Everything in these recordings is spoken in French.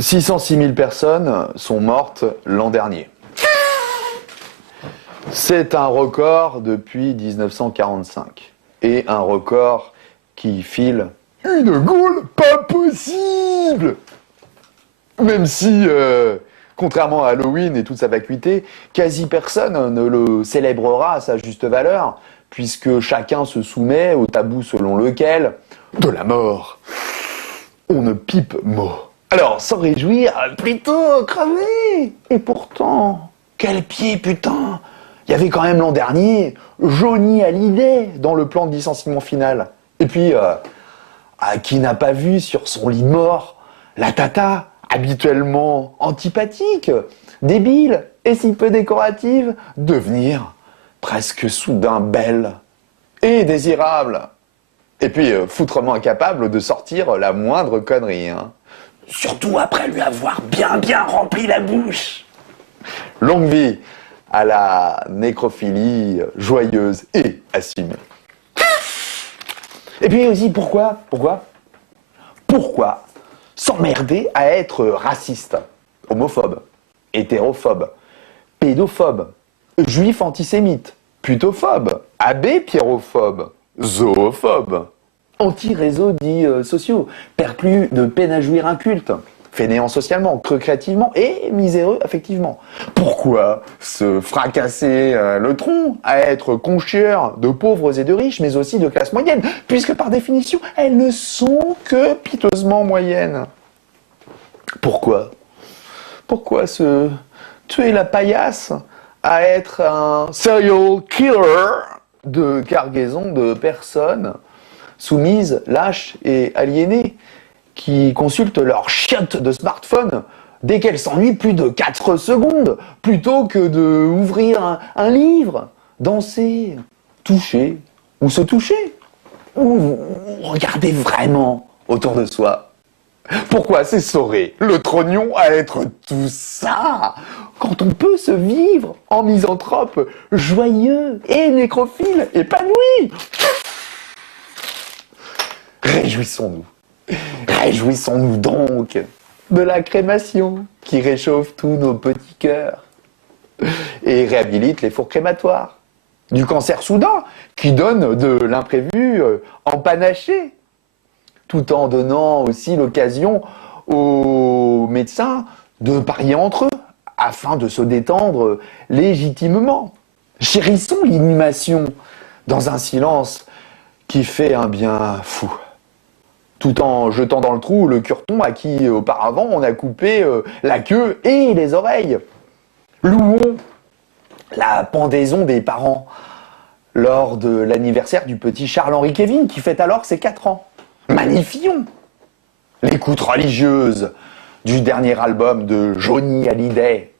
606 000 personnes sont mortes l'an dernier. C'est un record depuis 1945. Et un record qui file une gaule pas possible. Même si, contrairement à Halloween et toute sa vacuité, quasi personne ne le célébrera à sa juste valeur, puisque chacun se soumet au tabou selon lequel, de la mort, on ne pipe mot. Alors, s'en réjouir, plutôt crever. Et pourtant, quel pied, putain. Il y avait quand même l'an dernier Johnny Hallyday dans le plan de licenciement final. Et puis, qui n'a pas vu sur son lit de mort la tata, habituellement antipathique, débile et si peu décorative, devenir presque soudain belle et désirable. Et puis, foutrement incapable de sortir la moindre connerie, hein. Surtout après lui avoir bien rempli la bouche. Longue vie à la nécrophilie joyeuse et assumée. Et puis aussi, pourquoi s'emmerder à être raciste, homophobe, hétérophobe, pédophobe, juif antisémite, putophobe, abbé pierrophobe, zoophobe, anti-réseaux dits sociaux, perclus de peine à jouir un culte, fainéant socialement, creux créativement et miséreux affectivement. Pourquoi se fracasser le tronc à être conchieur de pauvres et de riches, mais aussi de classe moyenne, puisque par définition, elles ne sont que piteusement moyennes. Pourquoi se tuer la paillasse à être un serial killer de cargaison de personnes soumises, lâches et aliénées, qui consultent leur chiotte de smartphone dès qu'elles s'ennuient plus de 4 secondes, plutôt que d'ouvrir un livre, danser, toucher, ou se toucher, ou regarder vraiment autour de soi. Pourquoi s'essorer le trognon à être tout ça, quand on peut se vivre en misanthrope, joyeux et nécrophile, épanoui? Réjouissons-nous. Réjouissons-nous donc de la crémation qui réchauffe tous nos petits cœurs et réhabilite les fours crématoires, du cancer soudain qui donne de l'imprévu empanaché, tout en donnant aussi l'occasion aux médecins de parier entre eux afin de se détendre légitimement. Chérissons l'inhumation dans un silence qui fait un bien fou, tout en jetant dans le trou le curton à qui auparavant on a coupé la queue et les oreilles. Louons la pendaison des parents lors de l'anniversaire du petit Charles-Henri Kevin qui fête alors ses 4 ans. Magnifions l'écoute religieuse du dernier album de Johnny Hallyday,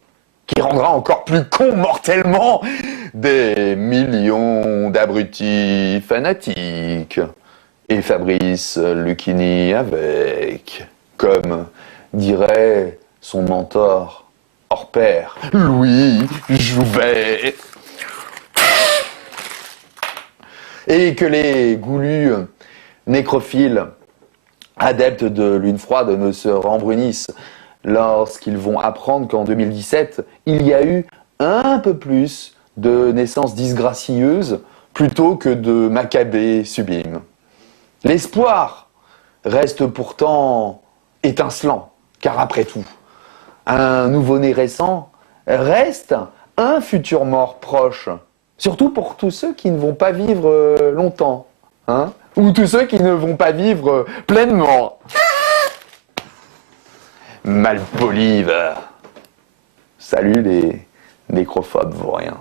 qui rendra encore plus con mortellement des millions d'abrutis fanatiques. Et Fabrice Lucchini avec, comme dirait son mentor hors pair, Louis Jouvet. Et que les goulus nécrophiles, adeptes de lune froide, ne se rembrunissent lorsqu'ils vont apprendre qu'en 2017, il y a eu un peu plus de naissances disgracieuses plutôt que de macabées sublimes. L'espoir reste pourtant étincelant, car après tout, un nouveau-né récent reste un futur mort proche, surtout pour tous ceux qui ne vont pas vivre longtemps, hein, ou tous ceux qui ne vont pas vivre pleinement. Malpoli, va. Salut les nécrophobes vauriens.